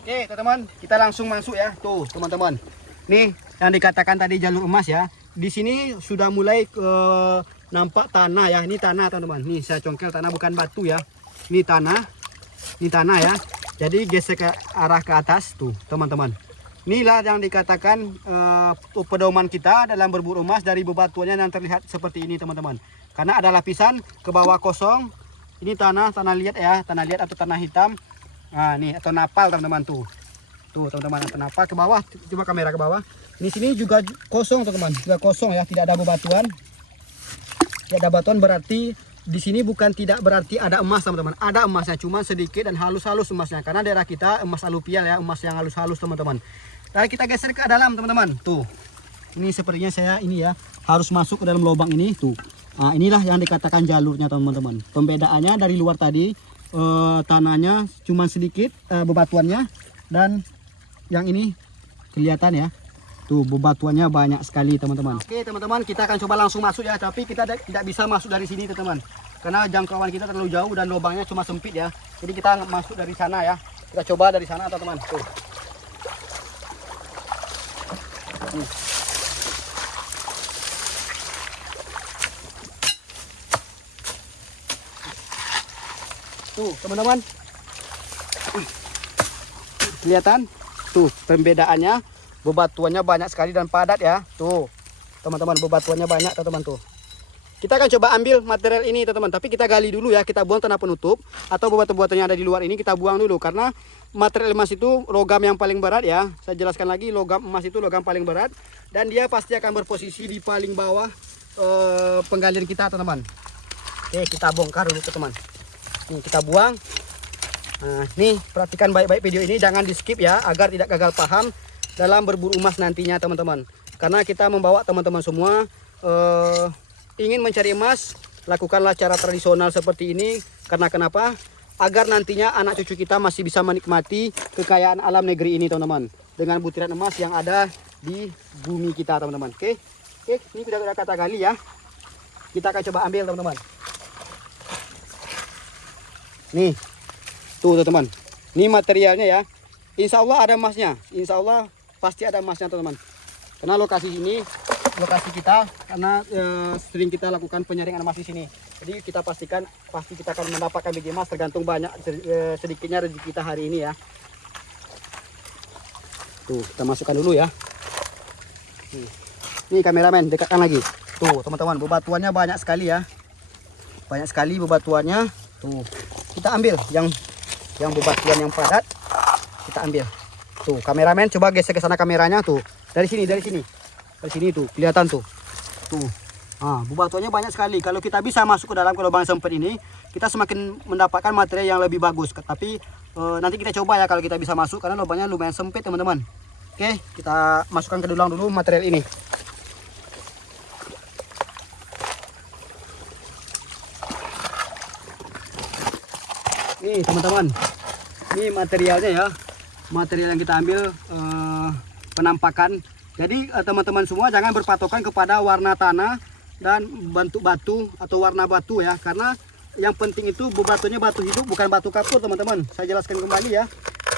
Oke teman-teman, kita langsung masuk ya. Tuh teman-teman, nih yang dikatakan tadi jalur emas ya. Di sini sudah mulai nampak tanah ya. Ini tanah teman-teman. Nih saya congkel tanah, bukan batu ya. Ini tanah ya. Jadi gesek ke arah ke atas tuh teman-teman. Inilah yang dikatakan pedoman kita dalam berburu emas dari bebatuannya yang terlihat seperti ini teman-teman. Karena ada lapisan ke bawah kosong. Ini tanah liat ya, tanah liat atau tanah hitam. Nah, nih atau napal teman-teman tuh. Tuh teman-teman, atau napal ke bawah. Coba kamera ke bawah. Ini sini juga kosong teman-teman, juga kosong ya, tidak ada bebatuan. Tidak ada batuan berarti di sini bukan tidak berarti ada emas teman-teman. Ada emasnya, cuma sedikit dan halus-halus emasnya. Karena daerah kita emas alupial ya, emas yang halus-halus teman-teman. Dan kita geser ke dalam teman-teman. Tuh. Ini sepertinya saya ini ya harus masuk ke dalam lubang ini tuh. Nah, inilah yang dikatakan jalurnya teman-teman. Pembedaannya dari luar tadi tanahnya cuma sedikit bebatuannya, dan yang ini kelihatan ya. Tuh bebatuannya banyak sekali teman-teman. Oke teman-teman, kita akan coba langsung masuk ya, tapi kita tidak bisa masuk dari sini teman-teman. Karena jangkauan kita terlalu jauh dan lubangnya cuma sempit ya. Jadi kita masuk dari sana ya. Kita coba dari sana teman-teman. Tuh. Tuh teman-teman, kelihatan tuh pembedaannya, bebatuannya banyak sekali dan padat ya. Tuh teman-teman, bebatuannya banyak teman-teman tuh. Kita akan coba ambil material ini teman-teman, tapi kita gali dulu ya, kita buang tanah penutup atau bebatuan yang ada di luar ini kita buang dulu, karena material emas itu logam yang paling berat ya. Saya jelaskan lagi, logam emas itu logam paling berat dan dia pasti akan berposisi di paling bawah penggalian kita teman-teman. Oke, kita bongkar dulu teman-teman. Nih kita buang. Nah, nih perhatikan baik-baik video ini, jangan di skip ya, agar tidak gagal paham dalam berburu emas nantinya teman-teman. Karena kita membawa teman-teman semua ingin mencari emas, lakukanlah cara tradisional seperti ini. Karena kenapa? Agar nantinya anak cucu kita masih bisa menikmati kekayaan alam negeri ini teman-teman, dengan butiran emas yang ada di bumi kita teman-teman. Oke, ini sudah kata gali ya. Kita akan coba ambil teman-teman. Nih, tuh teman-teman, ini materialnya ya. Insya Allah ada emasnya, insya Allah pasti ada emasnya teman-teman. Karena lokasi ini, lokasi kita, karena sering kita lakukan penyaringan emas di sini. Jadi kita pastikan, pasti kita akan mendapatkan biji emas, tergantung banyak sedikitnya rezeki kita hari ini ya. Tuh, kita masukkan dulu ya. Nih kameramen, dekatkan lagi. Tuh teman-teman, bebatuannya banyak sekali ya. Banyak sekali bebatuannya. Tuh. Kita ambil yang bebatuan yang padat, kita ambil. Tuh kameramen, coba geser ke sana kameranya tuh. Dari sini tuh kelihatan tuh. Tuh. Ah, bebatuannya banyak sekali. Kalau kita bisa masuk ke dalam lubang sempit ini, kita semakin mendapatkan material yang lebih bagus. Tapi nanti kita coba ya kalau kita bisa masuk, karena lubangnya lumayan sempit teman-teman. Oke, kita masukkan ke dalam dulu material ini. Nih teman-teman, ini materialnya ya, material yang kita ambil penampakan. Jadi teman-teman semua jangan berpatokan kepada warna tanah dan bentuk batu atau warna batu ya, karena yang penting itu bebatuannya batu hidup, bukan batu kapur teman-teman. Saya jelaskan kembali ya,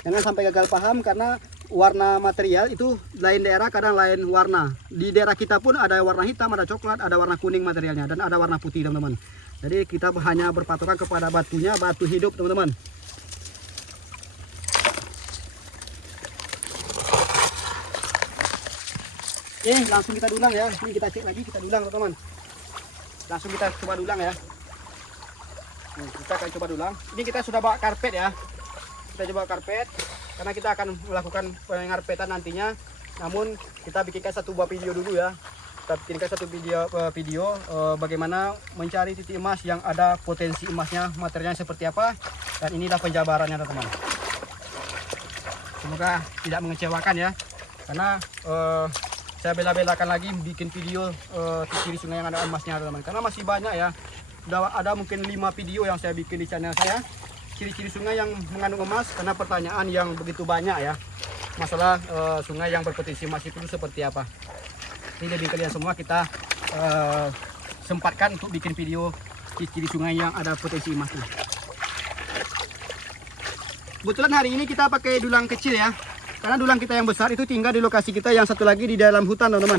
jangan sampai gagal paham, karena warna material itu lain daerah kadang lain warna. Di daerah kita pun ada warna hitam, ada coklat, ada warna kuning materialnya, dan ada warna putih teman-teman. Jadi kita hanya berpatokan kepada batunya, batu hidup teman-teman. Oke, langsung kita dulang ya. Ini kita cek lagi, kita dulang teman-teman. Langsung kita coba dulang ya. Nih, kita akan coba dulang. Ini kita sudah bawa karpet ya. Kita coba karpet, karena kita akan melakukan pengarpetan nantinya. Namun kita bikinkan satu buah video dulu ya. Kita bikinkan satu video bagaimana mencari titik emas yang ada potensi emasnya, materialnya seperti apa, dan inilah penjabarannya teman-teman. Semoga tidak mengecewakan ya, karena saya bela-belakan lagi bikin video ciri sungai yang ada emasnya teman-teman, karena masih banyak ya. Udah ada mungkin 5 video yang saya bikin di channel saya, ciri-ciri sungai yang mengandung emas, karena pertanyaan yang begitu banyak ya, masalah sungai yang berpotensi emas itu seperti apa. Jadi dari kalian semua kita sempatkan untuk bikin video ciri sungai yang ada potensi emas ini. Kebetulan hari ini kita pakai dulang kecil ya. Karena dulang kita yang besar itu tinggal di lokasi kita yang satu lagi di dalam hutan teman-teman.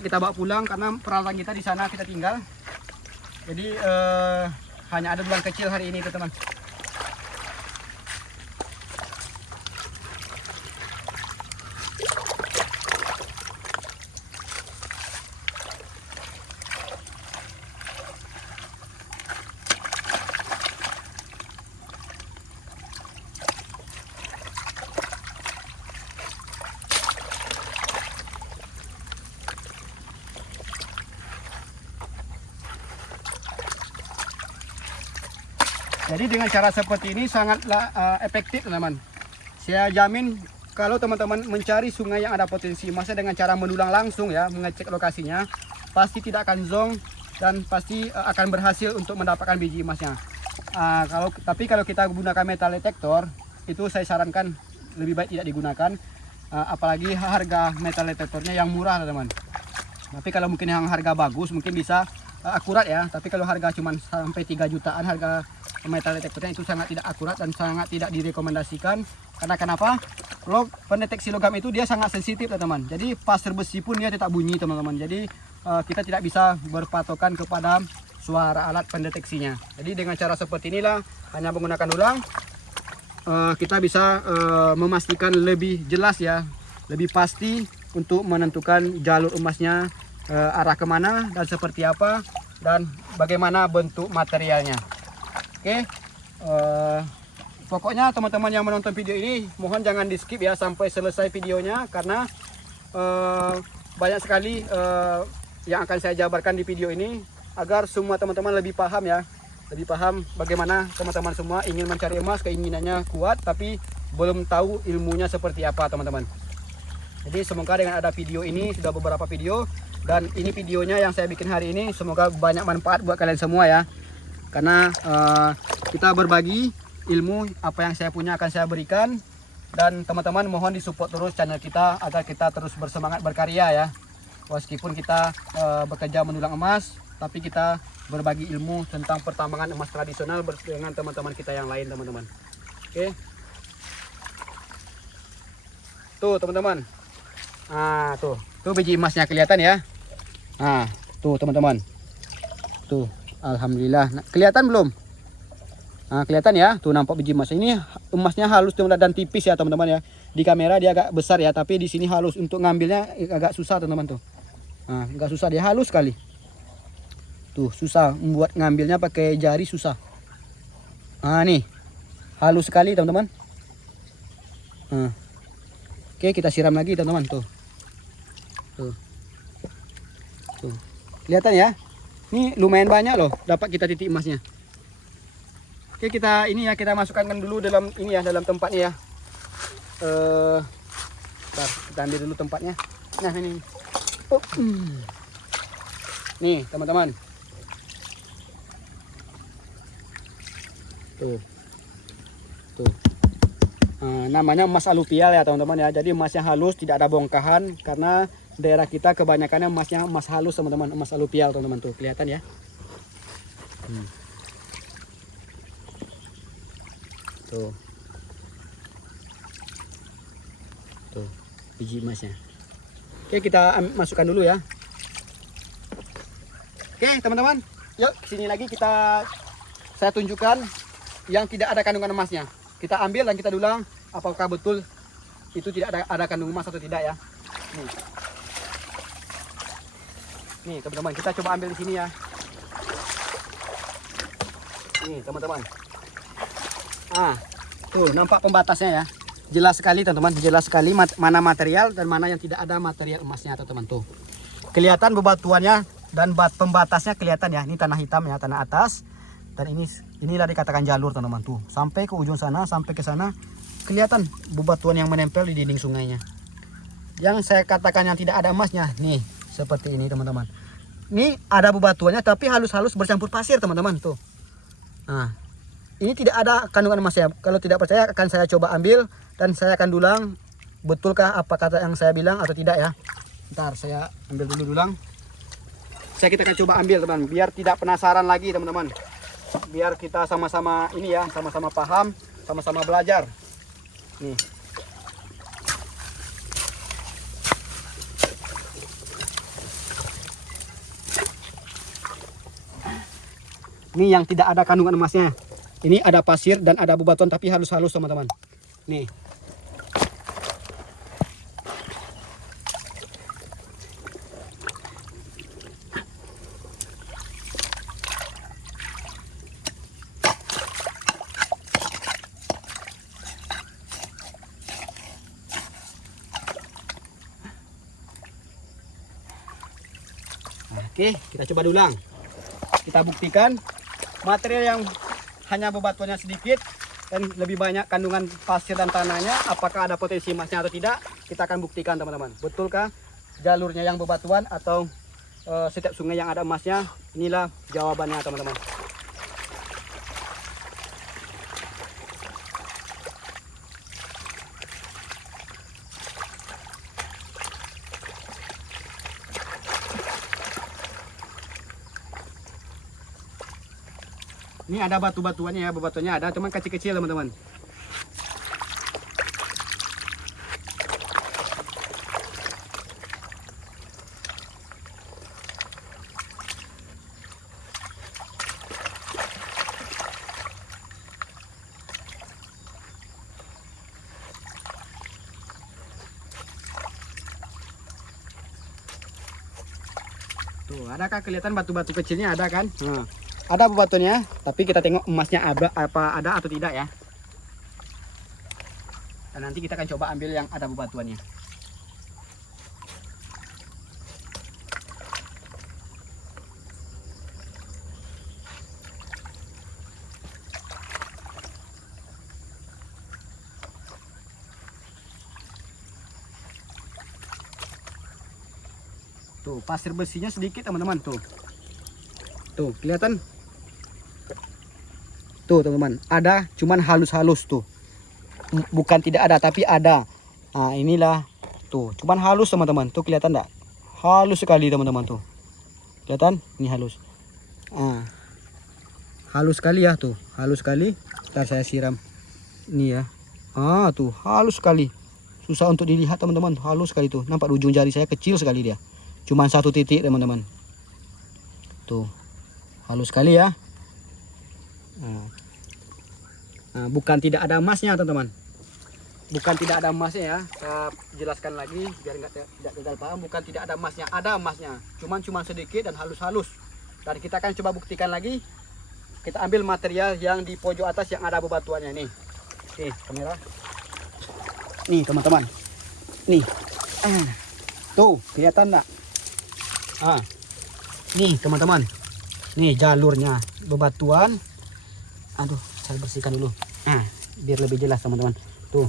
Kita bawa pulang karena peralatan kita di sana kita tinggal. Jadi hanya ada dulang kecil hari ini teman-teman. Jadi dengan cara seperti ini sangatlah efektif teman-teman. Saya jamin kalau teman-teman mencari sungai yang ada potensi emasnya dengan cara mendulang langsung ya, mengecek lokasinya, pasti tidak akan zong dan pasti akan berhasil untuk mendapatkan biji emasnya. Tapi kalau kita gunakan metal detektor, itu saya sarankan lebih baik tidak digunakan, apalagi harga metal detektornya yang murah teman-teman. Tapi kalau mungkin yang harga bagus mungkin bisa akurat ya, tapi kalau harga cuma sampai 3 jutaan harga metal detektornya itu sangat tidak akurat dan sangat tidak direkomendasikan. Karena kenapa? Pendeteksi logam itu dia sangat sensitif teman-teman. Jadi pasir besi pun dia tetap bunyi teman-teman. Jadi kita tidak bisa berpatokan kepada suara alat pendeteksinya. Jadi dengan cara seperti inilah, hanya menggunakan dulang, kita bisa memastikan lebih jelas ya, lebih pasti untuk menentukan jalur emasnya arah kemana dan seperti apa dan bagaimana bentuk materialnya. Oke, pokoknya teman-teman yang menonton video ini mohon jangan di skip ya sampai selesai videonya, karena banyak sekali yang akan saya jabarkan di video ini agar semua teman-teman lebih paham ya, lebih paham bagaimana teman-teman semua ingin mencari emas, keinginannya kuat tapi belum tahu ilmunya seperti apa teman-teman. Jadi semoga dengan ada video ini, sudah beberapa video, dan ini videonya yang saya bikin hari ini, semoga banyak manfaat buat kalian semua ya. Karena kita berbagi ilmu, apa yang saya punya akan saya berikan. Dan teman-teman mohon disupport terus channel kita agar kita terus bersemangat berkarya ya. Meskipun kita bekerja mendulang emas, tapi kita berbagi ilmu tentang pertambangan emas tradisional dengan teman-teman kita yang lain teman-teman. Oke. Tuh teman-teman. Tuh biji emasnya kelihatan ya. Tuh teman-teman. Tuh. Alhamdulillah. Kelihatan belum? Kelihatan ya, tuh nampak biji emas. Ini emasnya halus dan tipis ya teman-teman ya. Di kamera dia agak besar ya, tapi di sini halus. Untuk ngambilnya agak susah teman-teman tuh. Agak susah, dia halus sekali. Tuh susah, membuat ngambilnya pakai jari susah. Nih halus sekali teman-teman. Oke, kita siram lagi teman-teman tuh. Tuh kelihatan ya. Ini lumayan banyak loh, dapat kita titik emasnya. Oke, kita ini ya, kita masukkan dulu dalam ini ya, dalam tempatnya ya. Bentar, kita ambil dulu tempatnya. Nah ini. Nih teman-teman. Tuh. Namanya emas aluvial ya teman-teman ya. Jadi emasnya halus, tidak ada bongkahan, karena daerah kita kebanyakannya emasnya emas halus teman-teman, emas aluvial teman-teman, tuh kelihatan ya. Tuh biji emasnya. Oke, kita masukkan dulu ya. Oke teman-teman, yuk sini lagi saya tunjukkan yang tidak ada kandungan emasnya. Kita ambil dan kita dulang apakah betul itu tidak ada kandungan emas atau tidak ya. Nih teman-teman, kita coba ambil di sini ya. Nih teman-teman. Tuh nampak pembatasnya ya. Jelas sekali teman-teman, jelas sekali mana material dan mana yang tidak ada material emasnya teman-teman tuh. Kelihatan bebatuannya dan pembatasnya kelihatan ya. Ini tanah hitam ya, tanah atas. Dan inilah dikatakan jalur teman-teman tuh. Sampai ke ujung sana, sampai ke sana kelihatan bebatuan yang menempel di dinding sungainya. Yang saya katakan yang tidak ada emasnya, nih seperti ini teman-teman. Ini ada bebatuannya tapi halus-halus bercampur pasir teman-teman tuh. Ini tidak ada kandungan emasnya. Kalau tidak percaya akan saya coba ambil dan saya akan dulang. Betulkah apa kata yang saya bilang atau tidak ya? Ntar saya ambil dulu dulang. Kita akan coba ambil teman, biar tidak penasaran lagi teman-teman. Biar kita sama-sama ini ya, sama-sama paham sama-sama belajar. Nih. Ini yang tidak ada kandungan emasnya. Ini ada pasir dan ada bebatuan tapi halus-halus teman-teman. Nih. Oke, kita coba ulang. Kita buktikan material yang hanya bebatuannya sedikit dan lebih banyak kandungan pasir dan tanahnya, apakah ada potensi emasnya atau tidak. Kita akan buktikan teman-teman. Betulkah jalurnya yang bebatuan atau setiap sungai yang ada emasnya? Inilah jawabannya teman-teman. Ini ada batu-batuannya ya, bebatuannya ada, cuman kecil-kecil teman-teman. Tuh, adakah kelihatan batu-batu kecilnya ada kan? Nah, ada bebatuannya, tapi kita tengok emasnya ada atau tidak ya. Dan nanti kita akan coba ambil yang ada bebatuannya. Tuh, pasir besinya sedikit teman-teman tuh. Tuh, kelihatan? Tuh teman-teman, ada cuman halus-halus tuh. Bukan tidak ada, tapi ada. Nah, inilah tuh, cuman halus teman-teman. Tuh kelihatan enggak? Halus sekali teman-teman tuh. Kelihatan? Ini halus. Ah. Halus sekali ya tuh, halus sekali. Ntar saya siram. Ini ya. Ah, tuh halus sekali. Susah untuk dilihat teman-teman, halus sekali tuh. Nampak ujung jari saya kecil sekali dia. Cuman satu titik teman-teman. Tuh. Halus sekali ya. Nah, bukan tidak ada emasnya teman-teman. Bukan tidak ada emasnya ya. Saya jelaskan lagi biar tidak gagal paham. Bukan tidak ada emasnya, ada emasnya. Cuman sedikit dan halus-halus. Dan kita akan coba buktikan lagi. Kita ambil material yang di pojok atas yang ada bebatuannya nih. Nih kamera. Nih teman-teman. Nih. Tuh kelihatan enggak? Nih teman-teman. Nih jalurnya bebatuan. Aduh, saya bersihkan dulu. Biar lebih jelas teman-teman. Tuh,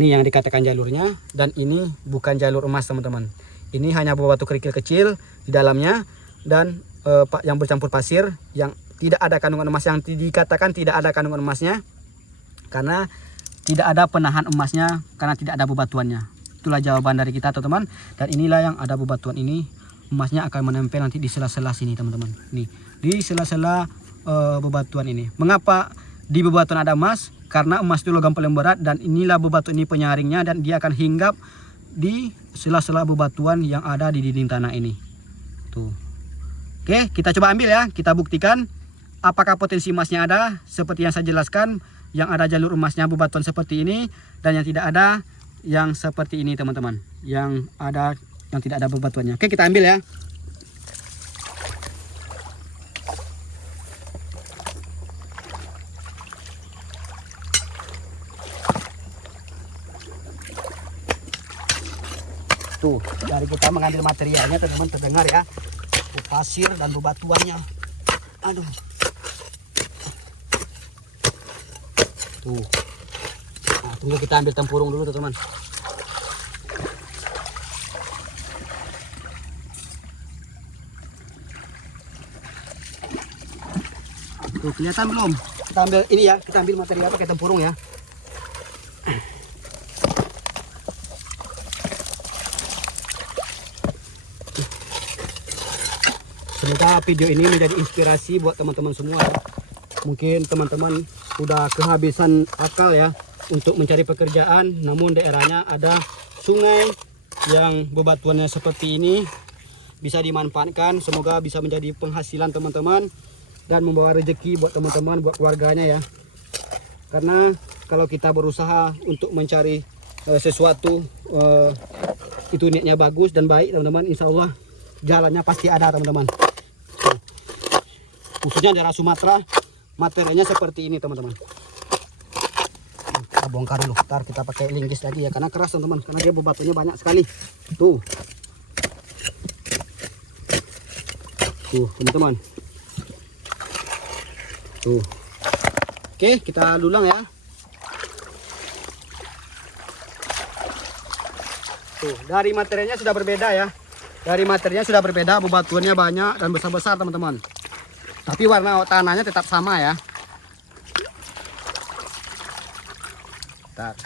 ini yang dikatakan jalurnya. Dan ini bukan jalur emas teman-teman. Ini hanya bebatu kerikil kecil di dalamnya. Dan yang bercampur pasir. Yang tidak ada kandungan emas. Yang dikatakan tidak ada kandungan emasnya. Karena tidak ada penahan emasnya. Karena tidak ada bebatuannya. Itulah jawaban dari kita teman-teman. Dan inilah yang ada bebatuan ini. Emasnya akan menempel nanti di sela-sela sini teman-teman. Nih, di sela-sela bebatuan ini. Mengapa di bebatuan ada emas? Karena emas itu logam paling berat dan inilah bebatuan ini penyaringnya dan dia akan hinggap di sela-sela bebatuan yang ada di dinding tanah ini. Tuh. Oke, kita coba ambil ya. Kita buktikan apakah potensi emasnya ada seperti yang saya jelaskan. Yang ada jalur emasnya bebatuan seperti ini dan yang tidak ada yang seperti ini teman-teman. Yang ada yang tidak ada bebatuannya. Oke, kita ambil ya. Tuh, dari kita mengambil materialnya teman-teman terdengar ya. Pasir dan bebatuannya. Aduh. Tuh. Nah, tunggu kita ambil tempurung dulu teman-teman. Tuh, kelihatan belum? Kita ambil ini ya, kita ambil material pakai tempurung ya. Semoga video ini menjadi inspirasi buat teman-teman semua. Mungkin teman-teman udah kehabisan akal ya untuk mencari pekerjaan, namun daerahnya ada sungai yang bebatuannya seperti ini, bisa dimanfaatkan. Semoga bisa menjadi penghasilan teman-teman dan membawa rezeki buat teman-teman, buat keluarganya ya. Karena kalau kita berusaha untuk mencari sesuatu, itu niatnya bagus dan baik teman-teman, insya Allah jalannya pasti ada teman-teman. Khususnya daerah Sumatera, materinya seperti ini teman-teman. Kita bongkar dulu, ntar kita pakai linggis lagi ya, karena keras teman-teman, karena dia bebatunya banyak sekali. Tuh teman-teman, tuh. Oke, kita dulang ya. Tuh, dari materinya sudah berbeda ya. Dari materinya sudah berbeda, bebatuannya banyak dan besar-besar teman-teman. Tapi warna tanahnya tetap sama ya. Bentar.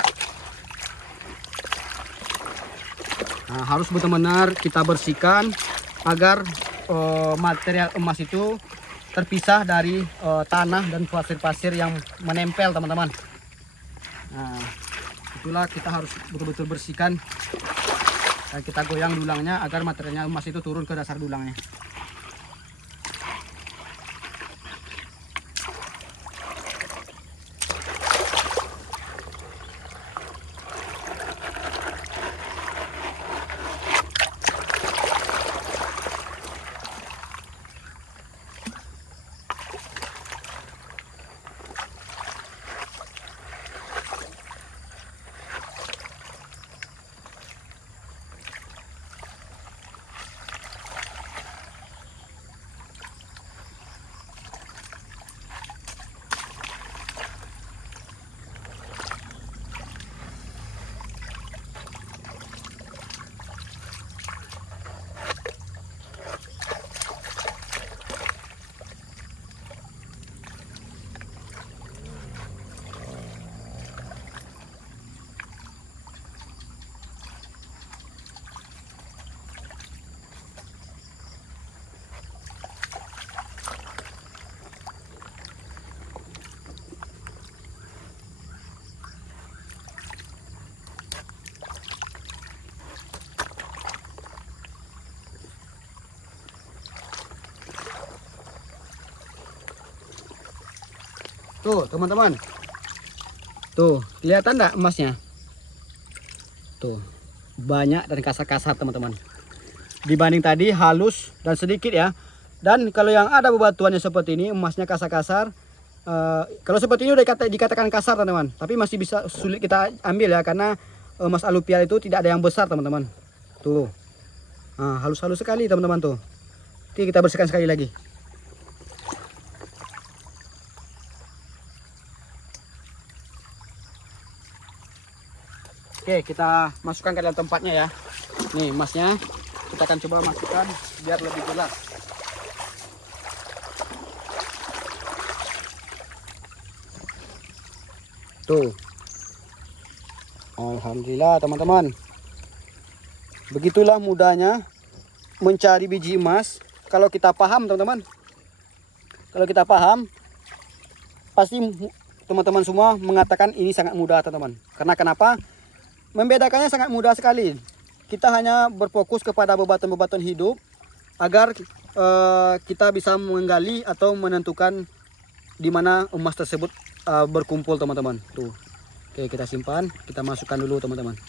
Nah, harus benar-benar kita bersihkan agar material emas itu terpisah dari tanah dan pasir-pasir yang menempel teman-teman. Nah, itulah kita harus betul-betul bersihkan dan kita goyang dulangnya agar materialnya emas itu turun ke dasar dulangnya. Tuh teman-teman, tuh kelihatan enggak emasnya? Tuh banyak dan kasar-kasar teman-teman. Dibanding tadi halus dan sedikit ya. Dan kalau yang ada bebatuannya seperti ini, emasnya kasar-kasar. Kalau seperti ini udah dikatakan kasar teman-teman. Tapi masih bisa sulit kita ambil ya, karena emas alupial itu tidak ada yang besar teman-teman. Tuh, nah, halus-halus sekali teman-teman tuh. Nanti kita bersihkan sekali lagi. Oke, kita masukkan ke dalam tempatnya ya. Nih emasnya, kita akan coba masukkan biar lebih jelas. Tuh, alhamdulillah teman-teman. Begitulah mudahnya mencari biji emas kalau kita paham teman-teman. Kalau kita paham, pasti teman-teman semua mengatakan ini sangat mudah teman-teman. Karena kenapa? Membedakannya sangat mudah sekali. Kita hanya berfokus kepada bebatuan-bebatuan hidup agar kita bisa menggali atau menentukan di mana emas tersebut berkumpul teman-teman. Tuh. Oke, kita simpan, kita masukkan dulu teman-teman.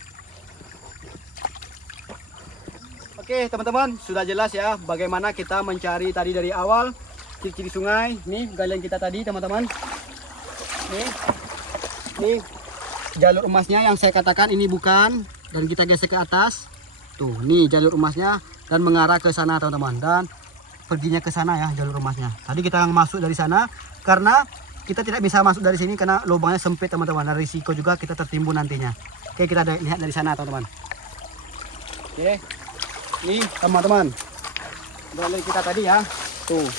Oke teman-teman, sudah jelas ya bagaimana kita mencari tadi dari awal ciri-ciri sungai. Nih galian kita tadi teman-teman. Nih jalur emasnya yang saya katakan ini bukan, dan kita gesek ke atas. Tuh, nih jalur emasnya dan mengarah ke sana teman-teman, dan perginya ke sana ya jalur emasnya. Tadi kita masuk dari sana karena kita tidak bisa masuk dari sini karena lubangnya sempit teman-teman, dan risiko juga kita tertimbun nantinya. Oke, kita lihat dari sana teman-teman. Oke, nih teman-teman, galian kita tadi ya. Tuh,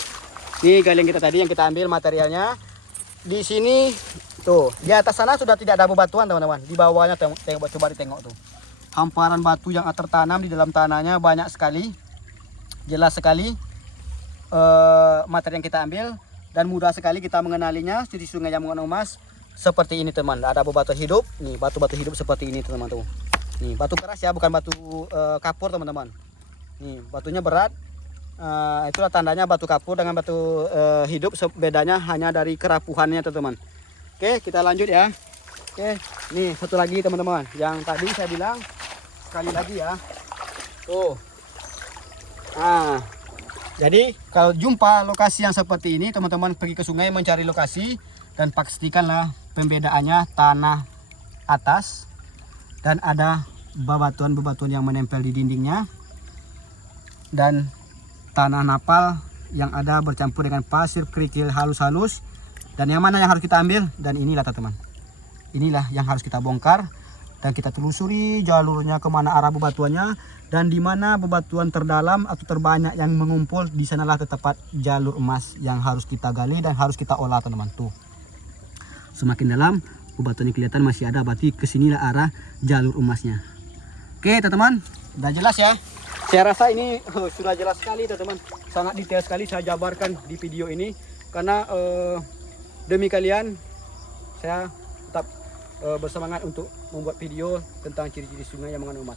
nih galian kita tadi yang kita ambil materialnya. Di sini tuh, di atas sana sudah tidak ada bebatuan teman-teman. Di bawahnya tengok, coba ditengok tuh. Hamparan batu yang tertanam di dalam tanahnya banyak sekali. Jelas sekali materi yang kita ambil. dan mudah sekali kita mengenalinya. Jadi sungai yang mengandung emas seperti ini teman. Ada batu hidup, nih batu-batu hidup seperti ini teman tuh. Nih batu keras ya, bukan batu kapur teman-teman. Nih batunya berat. Itulah tandanya batu kapur dengan batu hidup. Bedanya hanya dari kerapuhannya teman-teman. Oke, kita lanjut ya. Oke, nih satu lagi teman-teman. Yang tadi saya bilang sekali lagi ya. Tuh. Nah, jadi kalau jumpa lokasi yang seperti ini, teman-teman pergi ke sungai mencari lokasi dan pastikanlah pembedaannya tanah atas dan ada bebatuan-bebatuan yang menempel di dindingnya dan tanah napal yang ada bercampur dengan pasir kerikil halus-halus. Dan yang mana yang harus kita ambil? Dan inilah teman-teman. Inilah yang harus kita bongkar dan kita telusuri jalurnya kemana arah bebatuannya dan di mana bebatuan terdalam atau terbanyak yang mengumpul, di sanalah terdapat jalur emas yang harus kita gali dan harus kita olah teman-teman. Tuh, semakin dalam bebatuannya kelihatan masih ada, berarti kesinilah arah jalur emasnya. Oke teman-teman, udah jelas ya. Saya rasa ini sudah jelas sekali teman-teman, sangat detail sekali saya jabarkan di video ini karena demi kalian saya tetap bersemangat untuk membuat video tentang ciri-ciri sungai yang mengandung emas.